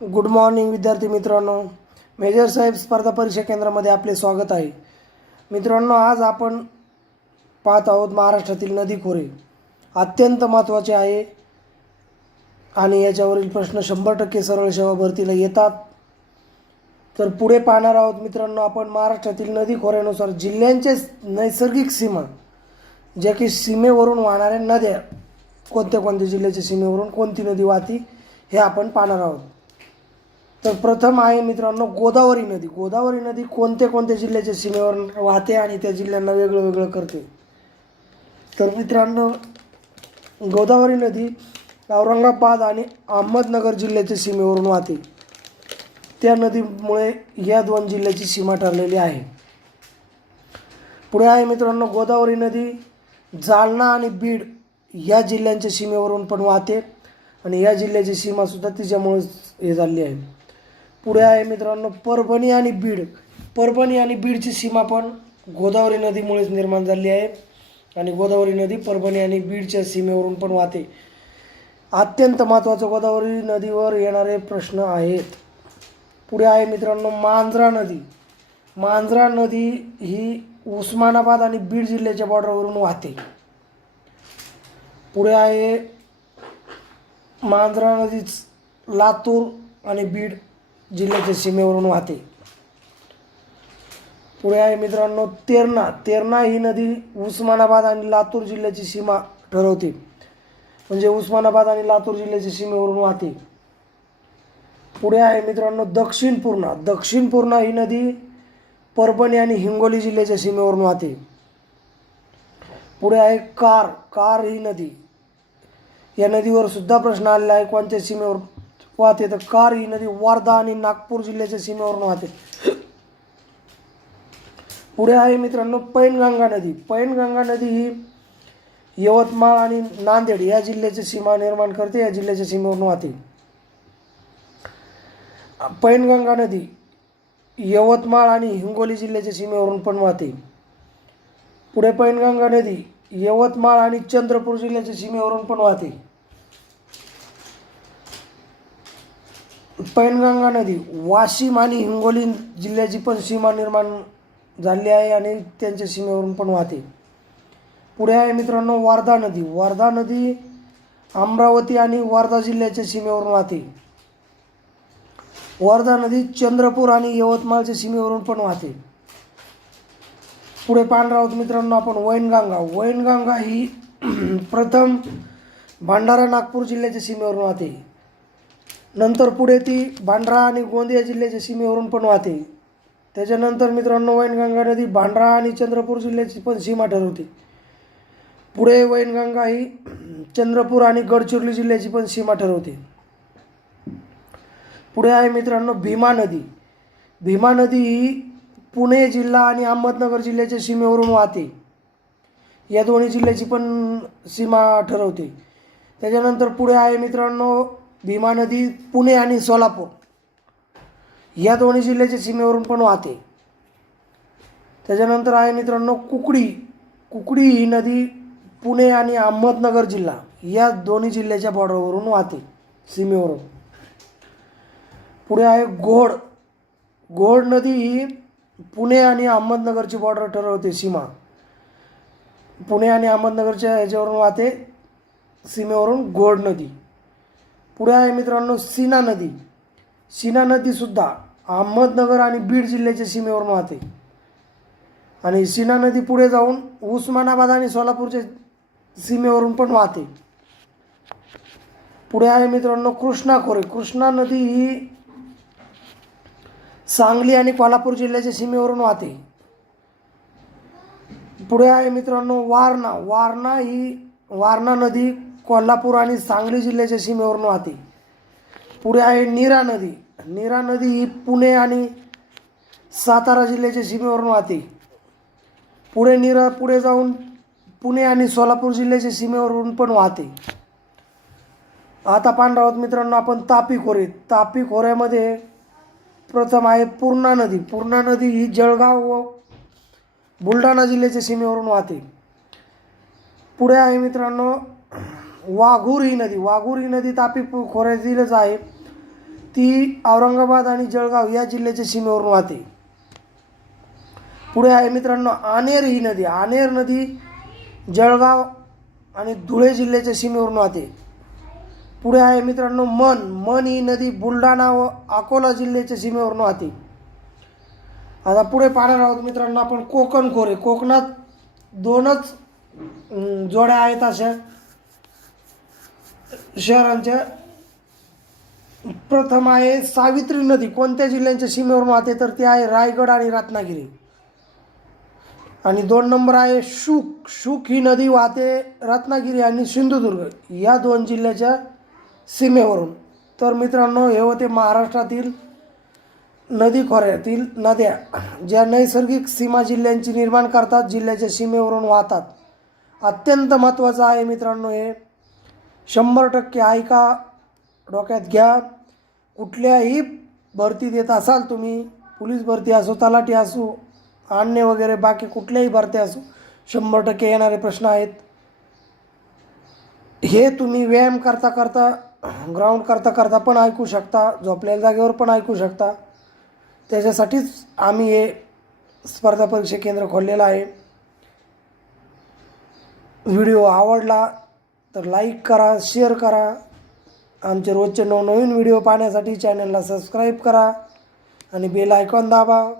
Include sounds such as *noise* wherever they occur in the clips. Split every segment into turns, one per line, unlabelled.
Good morning विद्यार्थी मित्रांनो. Major साहेब स्पर्धा परीक्षा केंद्रामध्ये आपले स्वागत आहे. मित्रांनो आज आपण पाहत आहोत महाराष्ट्रातील नदी खोरे. अत्यंत महत्त्वाचे आहे. आणि याच्यावरील प्रश्न शंभर टक्के सरळ सेवा भरतीला येतात. तर पुढे पाहणार आहोत मित्रांनो आपण महाराष्ट्रातील नदी खोऱ्यानुसार जिल्ह्यांचे नैसर्गिक सीमा ज्या की सीमेवरून वाहणाऱ्या नद्या कोणत्या कोणत्या जिल्ह्याच्या सीमेवरून कोणती नदी वाहती हे आपण पाहणार आहोत. तर प्रथम आहे मित्रांनो गोदावरी नदी. गोदावरी नदी कोणत्या कोणत्या जिल्ह्याच्या सीमेवर वाहते आणि त्या जिल्ह्यांना वेगळं वेगळं करते? तर मित्रांनो गोदावरी नदी औरंगाबाद आणि अहमदनगर जिल्ह्याच्या सीमेवरून वाहते. त्या नदीमुळे या दोन जिल्ह्याची सीमा ठरलेली आहे. पुढे आहे मित्रांनो गोदावरी नदी जालना आणि बीड या जिल्ह्यांच्या सीमेवरून पण वाहते आणि या जिल्ह्याची सीमासुद्धा तिच्यामुळेच हे झाली आहे. पुढे आहे मित्रांनो परभणी आणि बीड. परभणी आणि बीडची सीमा पण गोदावरी नदीमुळेच निर्माण झाली आहे. आणि गोदावरी नदी परभणी आणि बीडच्या सीमेवरून पण वाहते. अत्यंत महत्त्वाचं गोदावरी नदीवर येणारे प्रश्न आहेत. पुढे आहे मित्रांनो मांजरा नदी. मांजरा नदी ही उस्मानाबाद आणि बीड जिल्ह्याच्या बॉर्डरवरून वाहते. पुढे आहे मांजरा नदीच लातूर आणि बीड. जिल्ह्याच्या सीमेवरून वाहते. पुढे आहे मित्रांनो तेरणा. तेरणा ही नदी उस्मानाबाद आणि लातूर जिल्ह्याची सीमा ठरवते. म्हणजे उस्मानाबाद आणि लातूर जिल्ह्याच्या सीमेवरून वाहते. पुढे आहे मित्रांनो दक्षिण पूर्णा. दक्षिण पूर्णा ही नदी परभणी आणि हिंगोली जिल्ह्याच्या सीमेवरून वाहते. पुढे आहे कार. कार ही नदी. या नदीवर सुद्धा प्रश्न आलेला आहे कोणत्या सीमेवर वाहते तर कार ही नदी वर्धा आणि नागपूर जिल्ह्याच्या सीमेवरून वाहते. पुढे आहे मित्रांनो पैनगंगा नदी. पैनगंगा नदी ही यवतमाळ आणि नांदेड या जिल्ह्याची सीमा निर्माण करते या जिल्ह्याच्या सीमेवरून वाहते. पैनगंगा नदी यवतमाळ आणि हिंगोली जिल्ह्याच्या सीमेवरून पण वाहते. पुढे पैनगंगा नदी यवतमाळ आणि चंद्रपूर जिल्ह्याच्या सीमेवरून पण वाहते. पैनगंगा नदी वाशिम आणि हिंगोली जिल्ह्याची पण सीमा निर्माण झाली आहे आणि त्यांच्या सीमेवरून पण वाहते. पुढे आहे मित्रांनो वर्धा नदी. वर्धा नदी अमरावती आणि वर्धा जिल्ह्याच्या सीमेवरून वाहते. वर्धा नदी चंद्रपूर आणि यवतमाळच्या सीमेवरून पण वाहते. पुढे पांढरावत आहोत मित्रांनो आपण वैनगंगा. वैनगंगा ही *clears throat* प्रथम भंडारा नागपूर जिल्ह्याच्या सीमेवरून वाहते. नंतर पुढे ती भांडरा आणि गोंदिया जिल्ह्याच्या सीमेवरून पण वाहते. त्याच्यानंतर मित्रांनो वैनगंगा नदी भांडरा आणि चंद्रपूर जिल्ह्याची पण सीमा ठरवते पुढे वैनगंगा ही चंद्रपूर आणि गडचिरोली जिल्ह्याची पण सीमा ठरवते पुढे आहे मित्रांनो भीमा नदी. भीमा नदी ही पुणे जिल्हा आणि अहमदनगर जिल्ह्याच्या सीमेवरून वाहते. या दोन्ही जिल्ह्याची पण सीमा ठरवते त्याच्यानंतर पुढे आहे मित्रांनो भीमा नदी पुणे आणि सोलापूर. या दोन्ही जिल्ह्याच्या सीमेवरून पण वाहते. त्याच्यानंतर आहे मित्रांनो कुकडी. कुकडी ही नदी पुणे आणि अहमदनगर जिल्हा या दोन्ही जिल्ह्याच्या बॉर्डरवरून वाहते सीमेवरून. पुढे आहे घोड. घोड नदी ही पुणे आणि अहमदनगरची बॉर्डर ठरवते सीमा. पुणे आणि अहमदनगरच्या ह्याच्यावरून वाहते सीमेवरून घोड नदी. पुढे आहे मित्रांनो सीना नदी. सीना नदीसुद्धा अहमदनगर आणि बीड जिल्ह्याच्या सीमेवरून वाहते. आणि सीना नदी पुढे जाऊन उस्मानाबाद आणि सोलापूरच्या सीमेवरून पण वाहते. पुढे आहे मित्रांनो कृष्णा खोरे कृष्णा नदी ही सांगली आणि कोल्हापूर जिल्ह्याच्या सीमेवरून वाहते. पुढे आहे मित्रांनो वारणा. वारणा ही वारणा नदी कोल्हापूर आणि सांगली जिल्ह्याच्या सीमेवरून वाहते. पुढे आहे नीरा नदी. नीरा नदी ही पुणे आणि सातारा जिल्ह्याच्या सीमेवरून वाहते. पुढे नीरा पुढे जाऊन पुणे आणि सोलापूर जिल्ह्याच्या सीमेवरून पण वाहते. आता पाहणार आहोत मित्रांनो आपण तापी खोरे. तापी खोऱ्यामध्ये प्रथम आहे पूर्णा नदी. पूर्णा नदी ही जळगाव व बुलढाणा जिल्ह्याच्या सीमेवरून वाहते. पुढे आहे मित्रांनो वाघूर ही नदी वाघूर ही नदी तापी खोऱ्यातीलच आहे. ती औरंगाबाद आणि जळगाव या जिल्ह्याच्या सीमेवरून वाहते. पुढे आहे मित्रांनो आनेर ही नदी. आनेर नदी जळगाव आणि धुळे जिल्ह्याच्या सीमेवरून वाहते. पुढे आहे मित्रांनो मन. मन ही नदी बुलढाणा व अकोला जिल्ह्याच्या सीमेवरून वाहते. आता पुढे पाहणार आहोत मित्रांनो आपण कोकण खोरे. कोकणात दोनच जोड्या आहेत अशा. शहरांच्या प्रथम आहे सावित्री नदी. कोणत्या जिल्ह्यांच्या सीमेवरून वाहते तर ती आहे रायगड आणि रत्नागिरी. आणि दोन नंबर आहे शुक. शुक ही नदी वाहते रत्नागिरी आणि सिंधुदुर्ग या दोन जिल्ह्याच्या सीमेवरून. तर मित्रांनो हे होते महाराष्ट्रातील नदी खोऱ्यातील नद्या ज्या नैसर्गिक सीमा जिल्ह्यांची निर्माण करतात जिल्ह्याच्या सीमेवरून वाहतात. अत्यंत महत्त्वाचं आहे मित्रांनो हे. शंभर टक्के ऐका. डोक्यात घ्या. कुठल्याही भरती देत असाल तुम्ही पोलीस भरती असो तलाठी असो आणणे वगैरे बाकी कुठल्याही भरती असो शंभर टक्के येणारे प्रश्न आहेत. हे तुम्ही व्यायाम करता करता ग्राउंड करता करता पण ऐकू शकता झोपलेल्या जागेवर पण ऐकू शकता. त्याच्यासाठीच आम्ही हे स्पर्धा परीक्षा केंद्र खोललेलं आहे. व्हिडिओ आवडला तर लाईक करा शेअर करा. आमचे रोजचे नवनवीन व्हिडिओ पाहण्यासाठी चॅनलला सबस्क्राईब करा. आणि बेल आयकॉन दाबा.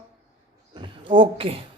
ओके